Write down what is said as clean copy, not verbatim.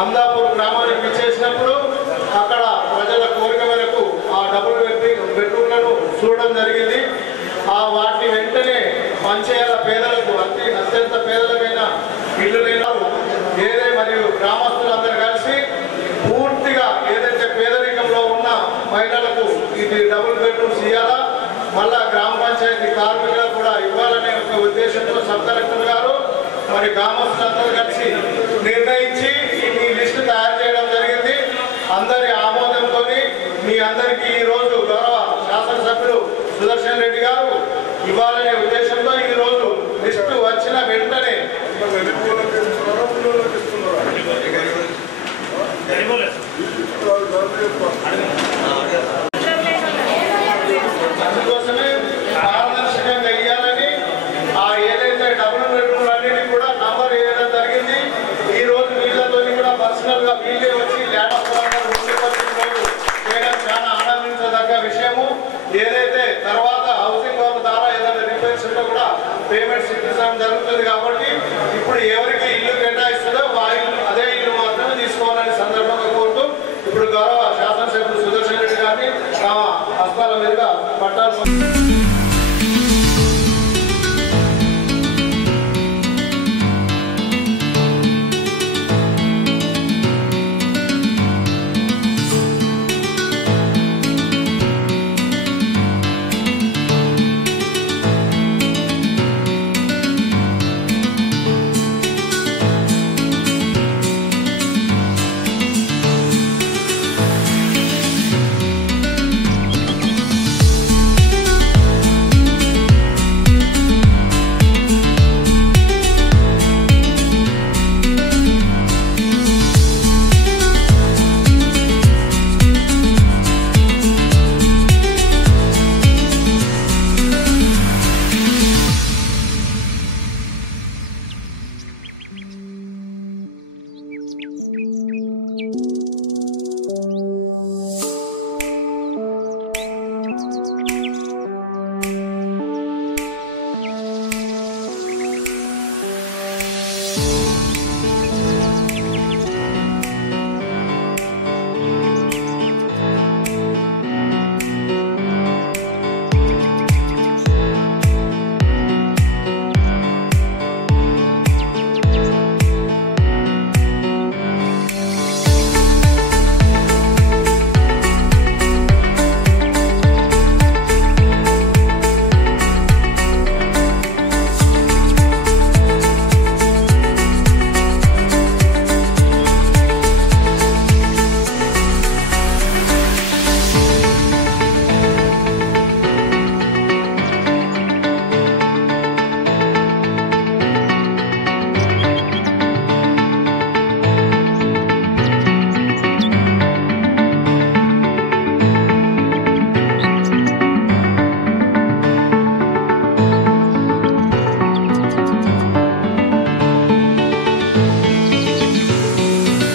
అమదాపూర్ గ్రామానికి విచ్చేసినప్పుడు అక్కడ ప్రజల కోరిక మేరకు ఆ డబుల్ బెడ్రూమ్లను చూడడం జరిగింది. వాటిని వెంటనే పంచేయాల పేదలకు అత్యంత పేదలకైన ఇల్లు లేని మరియు గ్రామస్తులందరూ కలిసి పూర్తిగా ఏదైతే పేదరికంలో ఉన్న మహిళలకు ఇది డబుల్ బెడ్రూమ్స్ ఇవ్వాలా, మళ్ళా గ్రామ పంచాయతీ కార్మికులకు కూడా ఇవ్వాలనే ఒక ఉద్దేశంతో సబ్ కలెక్టర్ గారు మరి గ్రామస్తులందరూ కలిసి నిర్ణయించి ఈ లిస్టు తయారు చేయడం జరిగింది. అందరి ఆమోదంతో మీ అందరికీ ఈ రోజు గౌరవ శాసనసభ్యులు సుదర్శన్ రెడ్డి గారు ఇవ్వాలనే ఉద్దేశంతో ఈ రోజు లిస్టు వచ్చిన వెంటనే అందుకోసమే పారదర్శకంగా ఇవ్వాలని ఏదైతే డబుల్ బెడ్రూమ్లు అన్నిటికీ కూడా నంబర్ వేయడం జరిగింది. ఈ రోజు వీళ్ళతో కూడా పర్సనల్ గా వీళ్ళే వచ్చి చేయడం చాలా ఆనందించదగ్గ విషయము. ఏదైతే తర్వాత హౌసింగ్ లోన్ ద్వారా ఏదైనా రిపేర్స్ ఉంటే కూడా పేమెంట్స్ ఇప్పించడం జరుగుతుంది. కాబట్టి ఇప్పుడు ఎవరికి ఇల్లు కేటాయిస్తుందో అదే ఇల్లు మాత్రమే తీసుకోవాలని సందర్భంగా కోరుతూ ఇప్పుడు గౌరవ శాసనసభ్యులు సుదర్శన్ రెడ్డి గారిని తమ హస్తాల మీదుగా పట్టాలు